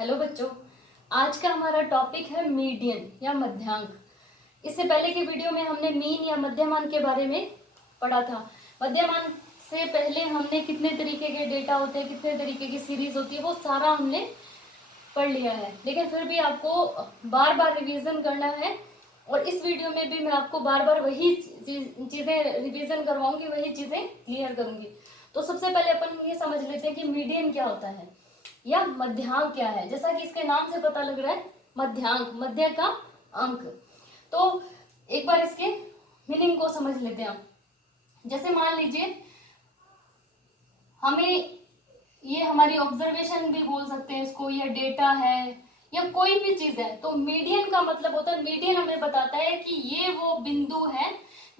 Hello बच्चों, आज का हमारा टॉपिक है मीडियन या मध्यांक। इससे पहले के वीडियो में हमने मीन या मध्यमान के बारे में पढ़ा था। मध्यमान से पहले हमने कितने तरीके के डेटा होते हैं, कितने तरीके की सीरीज होती है, वो सारा हमने पढ़ लिया है। लेकिन फिर भी आपको बार बार रिवीजन करना है और इस वीडियो में भी मैं आपको बार बार वही चीज़ें रिवीजन करवाऊंगी, वही चीज़ें क्लियर करूंगी। तो सबसे पहले अपन ये समझ लेते हैं कि मीडियन क्या होता है या मध्यांक क्या है। जैसा कि इसके नाम से पता लग रहा है, मध्यांक, मध्य का अंक। तो एक बार इसके मीनिंग को समझ लेते हैं। जैसे मान लीजिए हमें ये हमारी ऑब्जर्वेशन भी बोल सकते हैं इसको, या डेटा है या कोई भी चीज है, तो मीडियन का मतलब होता है, मीडियन हमें बताता है कि ये वो बिंदु है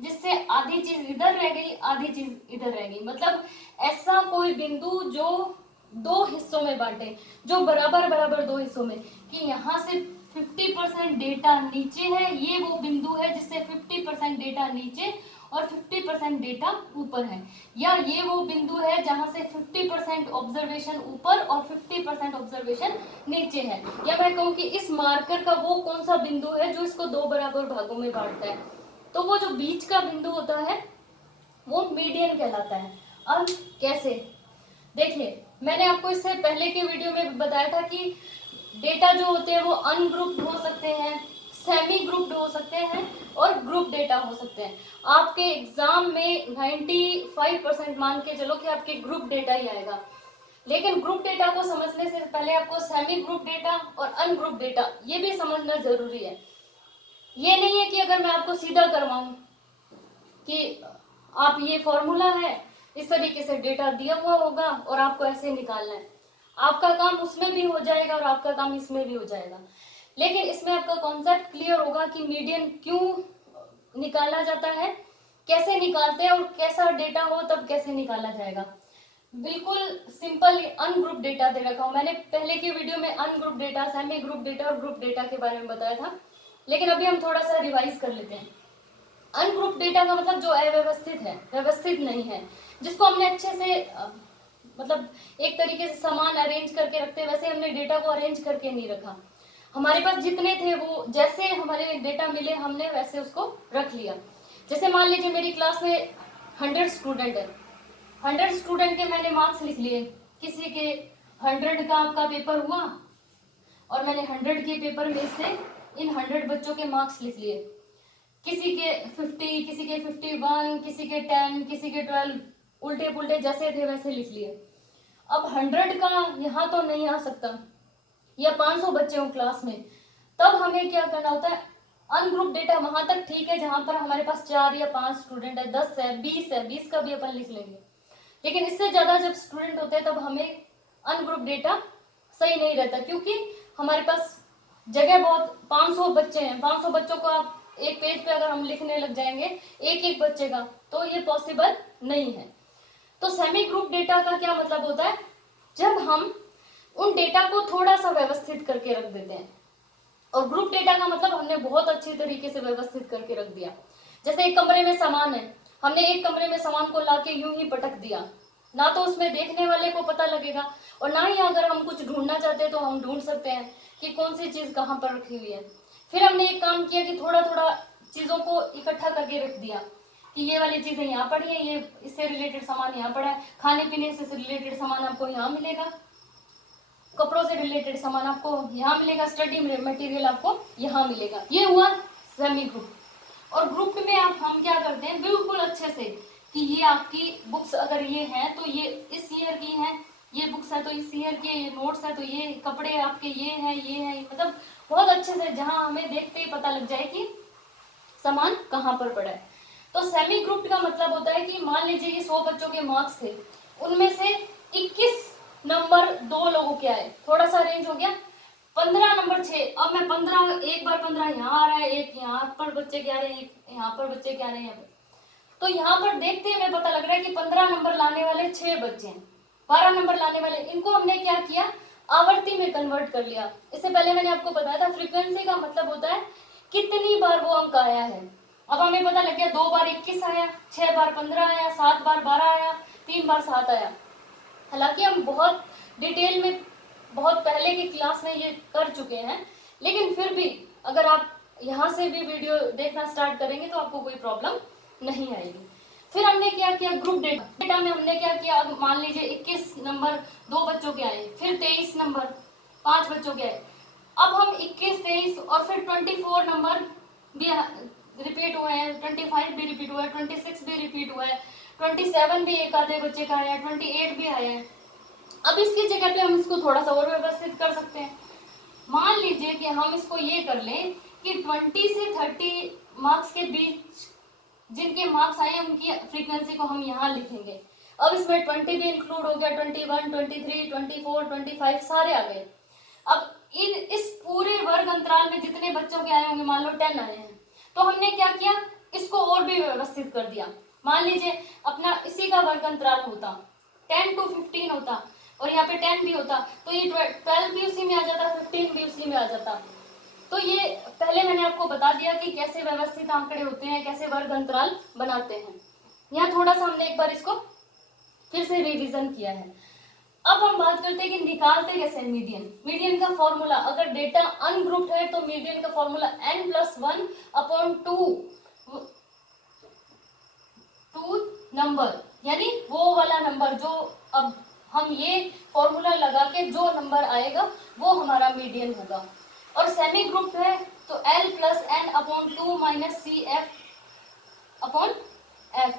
जिससे आधी चीज इधर रह गई, आधी चीज इधर रह गई। मतलब ऐसा कोई बिंदु जो दो हिस्सों में बांटे, जो बराबर बराबर दो हिस्सों में, कि यहाँ से 50% डेटा नीचे है, ये वो बिंदु है जिससे 50% डेटा नीचे और 50% डेटा ऊपर है, या ये वो बिंदु है जहां से 50% ऑब्जर्वेशन ऊपर और 50% ऑब्जर्वेशन नीचे है। या मैं कहूँ कि इस मार्कर का वो कौन सा बिंदु है जो इसको दो बराबर भागों में बांटता है। तो वो जो बीच का बिंदु होता है वो मीडियन कहलाता है। अब कैसे, देखिए मैंने आपको इससे पहले के वीडियो में बताया था कि डेटा जो होते हैं वो अनग्रुप्ड हो सकते हैं, सेमी ग्रुप्ड हो सकते हैं और ग्रुप डेटा हो सकते हैं। आपके एग्जाम में 95% मान के चलो कि आपके ग्रुप डेटा ही आएगा। लेकिन ग्रुप डेटा को समझने से पहले आपको सेमी ग्रुप डेटा और अनग्रुप डेटा ये भी समझना जरूरी है। ये नहीं है कि अगर मैं आपको सीधा करवाऊं कि आप ये फॉर्मूला है, इस तरीके से डेटा दिया हुआ होगा और आपको ऐसे निकालना है, आपका काम उसमें भी हो जाएगा और आपका काम इसमें भी हो जाएगा। लेकिन इसमें आपका कॉन्सेप्ट क्लियर होगा कि मीडियन क्यों निकाला जाता है, कैसे निकालते हैं और कैसा डेटा हो तब कैसे निकाला जाएगा। बिल्कुल सिंपल अनग्रुप डेटा दे रखा हूं मैंने। पहले की वीडियो में ungroup data, semi group data और ग्रुप डेटा के बारे में बताया था, लेकिन अभी हम थोड़ा सा रिवाइज कर लेते हैं। अनग्रुप डेटा का मतलब जो अव्यवस्थित है, व्यवस्थित नहीं है, जिसको हमने अच्छे से मतलब एक तरीके से सामान अरेंज करके रखते हैं, वैसे हमने डेटा को अरेंज करके नहीं रखा। हमारे पास जितने थे वो जैसे हमारे डेटा मिले हमने वैसे उसको रख लिया। जैसे मान लीजिए मेरी क्लास में 100 स्टूडेंट है, 100 स्टूडेंट के मैंने मार्क्स लिख लिए। किसी के 100 का आपका पेपर हुआ और मैंने 100 के पेपर में से इन 100 बच्चों के मार्क्स लिख लिए। किसी के 50, किसी के 51, किसी के 10, किसी के 12, उल्टे पुल्टे जैसे थे वैसे लिख लिए। अब 100 का यहाँ तो नहीं आ सकता, या 500 बच्चे हो क्लास में, तब हमें क्या करना होता है, अनग्रुप डेटा वहां तक ठीक है जहां पर हमारे पास 4 या 5 स्टूडेंट है, 10 है, 20 है, 20 का भी अपन लिख लेंगे। लेकिन इससे ज्यादा जब स्टूडेंट होते हैं तब हमें अनग्रुप डेटा सही नहीं रहता, क्योंकि हमारे पास जगह बहुत, 500 बच्चे हैं, 500 बच्चों को आप एक पेज पे अगर हम लिखने लग जाएंगे एक एक बच्चे का, तो ये पॉसिबल नहीं है। तो सेमी ग्रुप डेटा का क्या मतलब होता है, जब हम उन डेटा को थोड़ा सा व्यवस्थित करके रख देते हैं। और ग्रुप डेटा का मतलब हमने बहुत अच्छी तरीके से व्यवस्थित करके रख दिया। जैसे एक कमरे में सामान है, हमने एक कमरे में सामान को लाके यूं ही पटक दिया, ना तो उसमें देखने वाले को पता लगेगा और ना ही अगर हम कुछ ढूंढना चाहते हैं तो हम ढूंढ सकते हैं कि कौन सी चीज कहाँ पर रखी हुई है। फिर हमने एक काम किया कि थोड़ा थोड़ा चीजों को इकट्ठा करके रख दिया कि ये वाली चीजें यहाँ पड़ी है, ये इससे रिलेटेड सामान यहाँ पड़ा है, खाने पीने से रिलेटेड सामान आपको यहाँ मिलेगा, कपड़ों से रिलेटेड सामान आपको यहाँ मिलेगा, स्टडी मटेरियल आपको यहाँ मिलेगा। ये हुआ सेमी ग्रुप। और ग्रुप में आप हम क्या करते हैं बिल्कुल अच्छे से कि ये आपकी बुक्स अगर ये हैं तो ये इस ईयर की हैं, ये बुक्स है तो इस ईयर की, ये नोट्स है तो ये कपड़े आपके ये हैं, ये है, मतलब बहुत अच्छे से जहाँ हमें देखते ही पता लग जाए कि सामान कहाँ पर पड़ा है। तो सेमी ग्रुप का मतलब होता है कि मान लीजिए ये 100 बच्चों के मार्क्स थे, उनमें से 21 नंबर दो लोगों के आए, थोड़ा सा रेंज हो गया, 15 नंबर 6। अब मैं 15, एक बार 15 यहाँ आ रहा है, एक यहाँ पर बच्चे क्या रहे हैं, एक यहाँ पर बच्चे क्या रहे हैं, तो यहाँ पर देखते ही हमें पता लग रहा है कि 15 नंबर लाने वाले 6 बच्चे हैं, 12 नंबर लाने वाले, इनको हमने क्या किया, आवर्ती में कन्वर्ट कर लिया। इससे पहले मैंने आपको बताया था फ्रीक्वेंसी का मतलब होता है कितनी बार वो अंक आया है। अब हमें पता लग गया 2 बार 21 आया, 6 बार 15 आया, 7 बार 12 आया, 3 बार 7 आया। हालांकि हम बहुत डिटेल में बहुत पहले की क्लास में ये कर चुके हैं, लेकिन फिर भी अगर आप यहाँ से भी वीडियो देखना स्टार्ट करेंगे तो आपको कोई प्रॉब्लम नहीं आएगी। फिर हमने क्या किया, ग्रुप डेटा में हमने क्या किया, मान लीजिए 21 नंबर 2 बच्चों के आए, फिर 23 नंबर 5 बच्चों के आए। अब हम 21, 23 और फिर 24 नंबर भी रिपीट हुए हैं, 25 भी रिपीट हुआ है, 26 भी रिपीट हुआ है, 27 भी एक आधे बच्चे का आया है, 28 भी आया है। अब इसकी जगह पे हम इसको थोड़ा सा और व्यवस्थित कर सकते हैं। मान लीजिए कि हम इसको ये कर लें कि 20 से 30 मार्क्स के बीच जिनके मार्क्स आए उनकी फ्रीक्वेंसी को हम यहाँ लिखेंगे। अब इसमें 20 भी इंक्लूड हो गया, 21, 23, 24, 25 सारे आ गए। अब इस पूरे वर्ग अंतराल में जितने बच्चों के आए होंगे, मान लो 10 आए हैं, तो हमने क्या किया, इसको और भी व्यवस्थित कर दिया। मान लीजिए अपना इसी का वर्ग अंतराल होता 10 to 15 होता और यहाँ पे 10 भी होता, तो ये 12 भी उसी में आ जाता, 15 भी उसी में आ जाता। तो ये पहले मैंने आपको बता दिया कि कैसे व्यवस्थित आंकड़े होते हैं, कैसे वर्ग अंतराल बनाते हैं। यहाँ थोड़ा सा हमने एक बार इसको फिर से रिवीजन किया है। अब हम बात करते हैं कि निकालते कैसे मीडियन। मीडियन का फॉर्मूला, अगर डेटा अनग्रुप्ड है तो मीडियन का फॉर्मूला n+1/2 नंबर, यानी वो वाला नंबर जो, अब हम ये फॉर्मूला लगा के जो नंबर आएगा वो हमारा मीडियन होगा। और सेमी ग्रुप है तो L+N/2 - CF/F,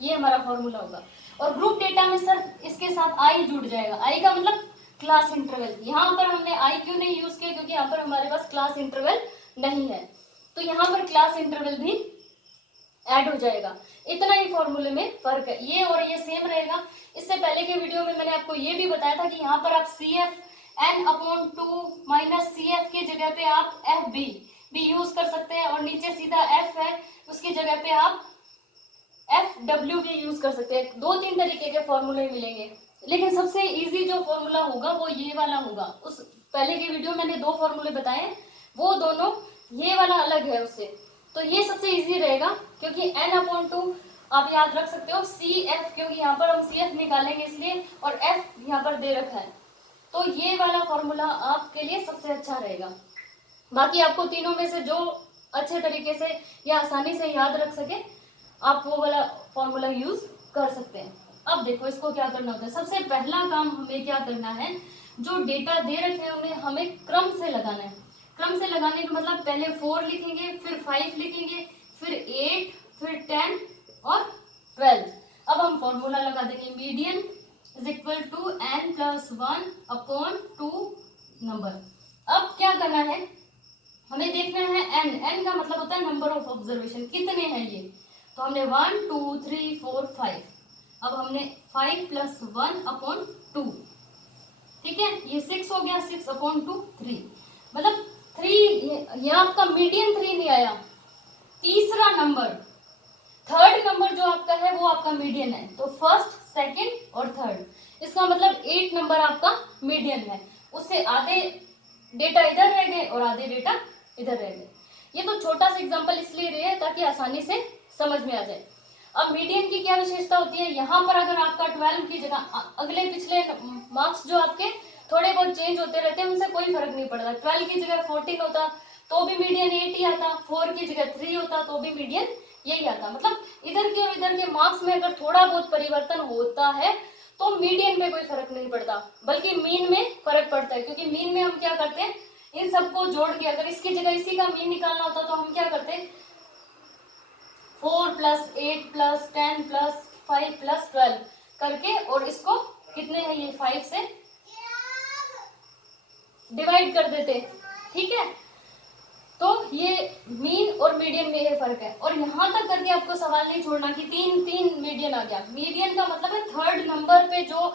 ये हमारा फॉर्मूला होगा। और ग्रुप डेटा में सर इसके साथ आई जुड़ जाएगा। आई का मतलब क्लास इंटरवल। यहाँ पर हमने आई क्यों नहीं यूज किया, क्योंकि यहाँ पर हमारे पास क्लास इंटरवल नहीं है, तो यहाँ पर क्लास इंटरवल भी ऐड हो जाएगा। इतना ही फॉर्मूले में फर्क है, ये और ये सेम रहेगा। इससे पहले के वीडियो में मैंने आपको ये भी बताया था कि यहाँ पर आप CF/N/2 - CF की जगह पे आप FB भी यूज कर सकते हैं, और नीचे सीधा F है उसकी जगह पे आप FW भी यूज कर सकते हैं। 2-3 तरीके के फॉर्मूले मिलेंगे, लेकिन सबसे इजी जो फॉर्मूला होगा वो ये वाला होगा। उस पहले के वीडियो में मैंने 2 फॉर्मूले बताए, वो दोनों, ये वाला अलग है उससे, तो ये सबसे इजी रहेगा, क्योंकि N/2 आप याद रख सकते हो, CF क्योंकि यहाँ पर हम CF निकालेंगे इसलिए, और F यहाँ पर दे रखा है, तो ये वाला फॉर्मूला आपके लिए सबसे अच्छा रहेगा। बाकी आपको तीनों में से जो अच्छे तरीके से या आसानी से याद रख सके आप वो वाला फॉर्मूला यूज कर सकते हैं। अब देखो इसको क्या करना होता है। सबसे पहला काम हमें क्या करना है, जो डेटा दे रखे हैं उन्हें हमें क्रम से लगाना है। क्रम से लगाने का मतलब पहले 4 लिखेंगे, फिर 5 लिखेंगे, फिर 8, फिर 10 और 12। अब हम फॉर्मूला लगा देंगे, मीडियन = N+1/2 नंबर। अब क्या करना है, हमें देखना है n का मतलब होता है नंबर ऑफ ऑब्जर्वेशन, कितने हैं ये, तो हमने 1 2 3 4 5, अब हमने 5 + 1/2, ठीक है, ये 6 हो गया, 6/2 3, मतलब 3, ये आपका मीडियन 3 नहीं आया, तीसरा नंबर, थर्ड नंबर जो आपका है वो आपका मीडियन है, तो फर्स्ट, सेकंड और थर्ड, इसका मतलब 8 नंबर आपका मीडियन है। उससे आधे डेटा इधर रह गए और आधे डेटा इधर रह गए। ये तो छोटा सा एग्जांपल इसलिए रहे हैं ताकि आसानी से समझ में आ जाए। अब मीडियन की क्या विशेषता होती है, यहाँ पर अगर आपका 12 की जगह अगले पिछले मार्क्स जो आपके थोड़े बहुत चेंज होते रहते हैं उनसे कोई फर्क नहीं पड़ता। 12 की जगह 14 होता तो भी मीडियन 8 ही आता, 4 की जगह 3 होता तो भी मीडियन यही आता। मतलब इधर के और इधर के मार्क्स में अगर थोड़ा बहुत परिवर्तन होता है तो मीडियन में कोई फर्क नहीं पड़ता, बल्कि मीन में फर्क पड़ता है, क्योंकि मीन में हम क्या करते हैं, इन सबको जोड़ के, अगर इसकी जगह इसी का मीन निकालना होता तो हम क्या करते, 4 + 8 + 10 + 5 + 12 करके, और इसको कितने हैं ये 5 से डिवाइड कर देते, ठीक है। तो ये मीन और मीडियन में ये फर्क है। और यहाँ तक करके आपको सवाल नहीं छोड़ना कि 3 मीडियन आ गया। मीडियन का मतलब है थर्ड नंबर पे जो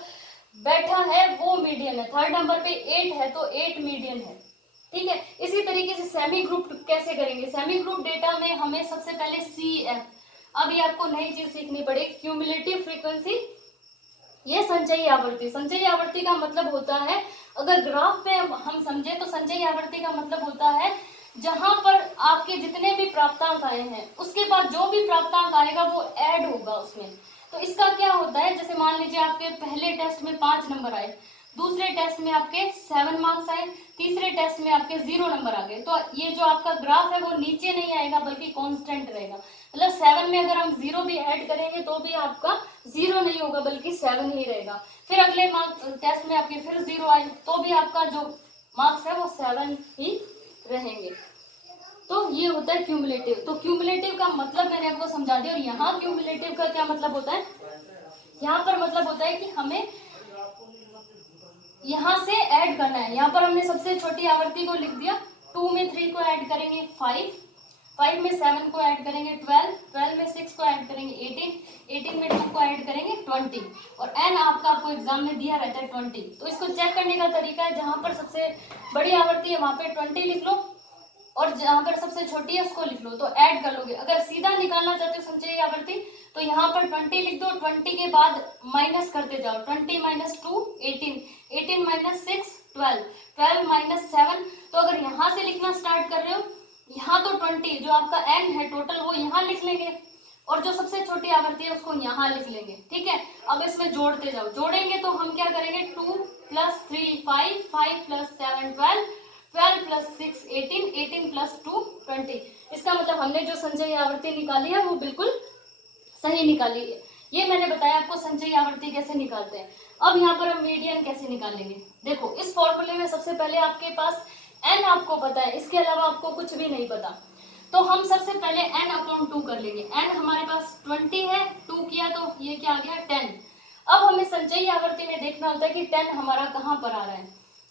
बैठा है वो मीडियन है, थर्ड नंबर पे 8 है तो 8 मीडियन है, ठीक है। इसी तरीके से सेमी ग्रुप कैसे करेंगे, सेमी ग्रुप डेटा में हमें सबसे पहले CF, अब ये आपको नई चीज सीखनी पड़ेगी, क्यूमुलेटिव फ्रीक्वेंसी, ये संचयी आवृत्ति। संचयी आवृत्ति का मतलब होता है, अगर ग्राफ पे हम समझे तो संचयी आवृत्ति का मतलब होता है जहां पर आपके जितने भी प्राप्तांक आए हैं उसके बाद जो भी प्राप्तांक आएगा वो ऐड होगा उसमें। तो इसका क्या होता है, जैसे मान लीजिए आपके पहले टेस्ट में 5 नंबर आए, दूसरे टेस्ट में आपके 7 मार्क्स आए, तीसरे टेस्ट में आपके 0 नंबर आ गए। तो ये जो आपका ग्राफ है वो नीचे नहीं आएगा बल्कि कांस्टेंट रहेगा। मतलब 7 में अगर हम 0 भी ऐड करेंगे तो भी आपका 0 नहीं होगा बल्कि 7 ही रहेगा। फिर अगले टेस्ट में आपके फिर 0 आए तो भी आपका जो मार्क्स है वो 7 ही रहेंगे। तो ये होता है क्यूमुलेटिव। तो क्यूमुलेटिव का मतलब मैंने आपको समझा दिया। और यहाँ क्यूमुलेटिव का क्या मतलब होता है, यहाँ पर मतलब होता है कि हमें यहाँ से ऐड करना है। यहाँ पर हमने सबसे छोटी आवृत्ति को लिख दिया, 2 में 3 को ऐड करेंगे 5, 5 में 7 को ऐड करेंगे 12, 12 में 6 को ऐड करेंगे 18, 18 में 2 को ऐड करेंगे 20, और n आपको एग्जाम में दिया रहता है 20। तो इसको चेक करने का तरीका है, जहां पर सबसे बड़ी आवृत्ति है वहां पे 20 लिख लो और जहां पर सबसे छोटी है उसको लिख लो, तो ऐड कर लोगे। अगर सीधा निकालना चाहते हो संचयी आवृत्ति तो यहाँ पर 20 लिख दो, 20 के बाद माइनस करते जाओ, 20 माइनस 2 18, 18 माइनस 6 12, 12 माइनस 7। तो अगर यहाँ से लिखना स्टार्ट कर रहे हो, यहाँ तो 20 जो आपका n है टोटल वो यहाँ लिख लेंगे और जो सबसे छोटी आवृत्ति है उसको यहाँ लिख लेंगे। ठीक है, अब इसमें जोड़ते जाओ। जोड़ेंगे तो हम क्या करेंगे, 2 प्लस 3 5, 5 प्लस 7 12, 12 प्लस 6 18, 18 प्लस 2 20। इसका मतलब हमने जो संचयी आवृत्ति निकाली है वो बिल्कुल सही निकाली है। ये मैंने बताया आपको संचयी आवृत्ति कैसे निकालते हैं। अब यहाँ पर हम मीडियन कैसे निकालेंगे, देखो इस फॉर्मूले में सबसे पहले आपके पास n आपको पता है, इसके अलावा आपको कुछ भी नहीं पता। तो हम सबसे पहले n अपॉन 2 कर लेंगे। n हमारे पास 20 है, 2 किया तो ये क्या आ गया 10। अब हमें संचयी आवृत्ति में देखना होता है कि 10 हमारा कहाँ पर आ रहा है।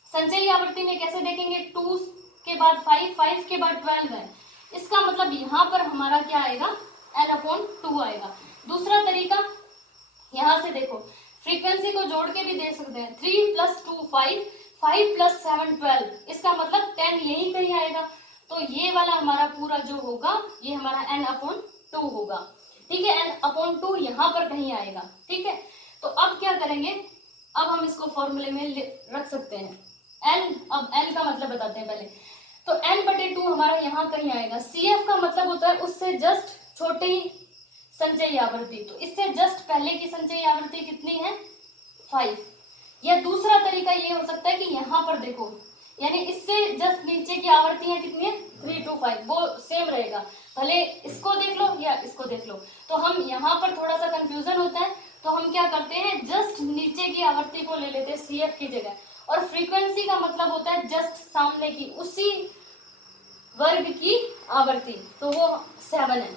संचयी आवृत्ति में कैसे देखेंगे, 2 के बाद 5, 5 के बाद 12 है, इसका मतलब यहाँ पर हमारा क्या आएगा, n अपॉन 2 आएगा। दूसरा तरीका यहाँ से देखो, फ्रीक्वेंसी को जोड़ के भी दे सकते हैं, 3 प्लस 2 5, 5 प्लस 7 12, इसका मतलब 10 यही कहीं आएगा। तो ये वाला हमारा पूरा जो होगा ये हमारा n अपॉन 2 होगा। ठीक है, n अपॉन 2 यहाँ पर कहीं आएगा। ठीक है, तो अब क्या करेंगे, अब हम इसको फॉर्मूले में रख सकते हैं n। अब n का मतलब बताते हैं पहले, तो n/2 हमारा यहाँ कहीं आएगा। CF का मतलब होता है उससे जस्ट छोटी संचयी आवृत्ति, तो इससे जस्ट पहले की संचयी आवृत्ति कितनी है 5। या दूसरा तरीका ये हो सकता है कि यहाँ पर देखो, यानी इससे जस्ट नीचे की आवृत्तियां कितनी है 3 to 5, वो सेम रहेगा, भले इसको देख लो या इसको देख लो। तो हम यहाँ पर थोड़ा सा कंफ्यूजन होता है, तो हम क्या करते हैं, जस्ट नीचे की आवृत्ति को ले लेते हैं CF की जगह, और फ्रीक्वेंसी का मतलब होता है जस्ट सामने की उसी वर्ग की आवृत्ति, तो वो 7 है।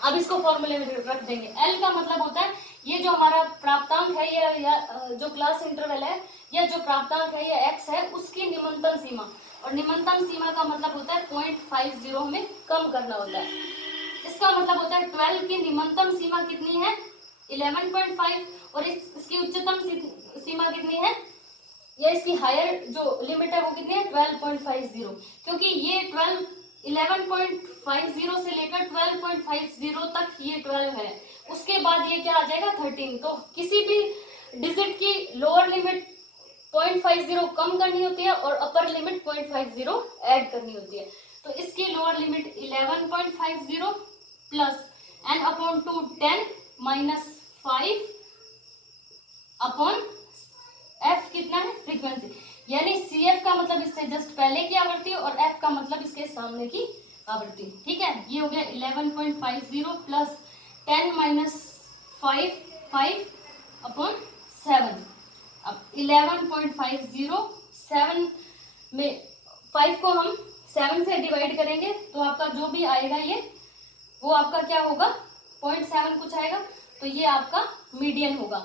अब इसको फॉर्मूले में रख देंगे। L का मतलब होता है ये जो हमारा प्राप्तांक है या जो क्लास इंटरवल है या जो प्राप्तांक है या x है उसकी निम्नतम सीमा, और निम्नतम सीमा का मतलब होता है 0.50 हमें कम करना होता है। इसका मतलब होता है 12 की निम्नतम सीमा कितनी है 11.5, और इसकी उच्चतम सीमा कितनी है, या इसकी हायर जो लिमिट है वो कितनी है 12.50, क्योंकि ये 11.50 से लेकर 12.50 तक ये 12 है, उसके बाद ये क्या आ जाएगा 13। तो किसी भी डिजिट की लोअर लिमिट 0.50 कम करनी होती है और अपर लिमिट 0.50 ऐड करनी होती है। तो इसकी lower limit 11.50 plus n upon 2 10 minus 5 upon f कितना है फ्रीक्वेंसी, यानी CF का मतलब इससे जस्ट पहले की आवृत्ति और f का मतलब इसके सामने की आवृत्ति। ठीक है, ये हो गया 11.50 प्लस 10 माइनस 5 अपॉन 7। अब 11.50 7 में 5 को हम 7 से डिवाइड करेंगे तो आपका जो भी आएगा ये वो आपका क्या होगा 0.7 कुछ आएगा, तो ये आपका मीडियन होगा।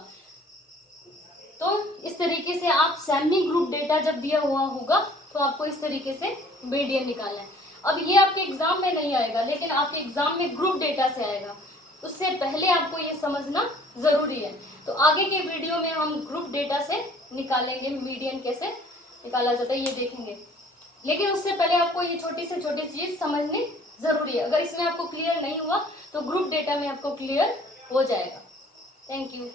तो इस तरीके से आप सेमी ग्रुप डेटा जब दिया हुआ होगा तो आपको इस तरीके से मीडियन निकालना है। अब ये आपके एग्जाम में नहीं आएगा, लेकिन आपके एग्जाम में ग्रुप डेटा से आएगा, उससे पहले आपको ये समझना जरूरी है। तो आगे के वीडियो में हम ग्रुप डेटा से निकालेंगे मीडियन कैसे निकाला जाता है ये देखेंगे, लेकिन उससे पहले आपको ये छोटी से छोटी चीज समझनी जरूरी है। अगर इसमें आपको क्लियर नहीं हुआ तो ग्रुप डेटा में आपको क्लियर हो जाएगा। Thank you.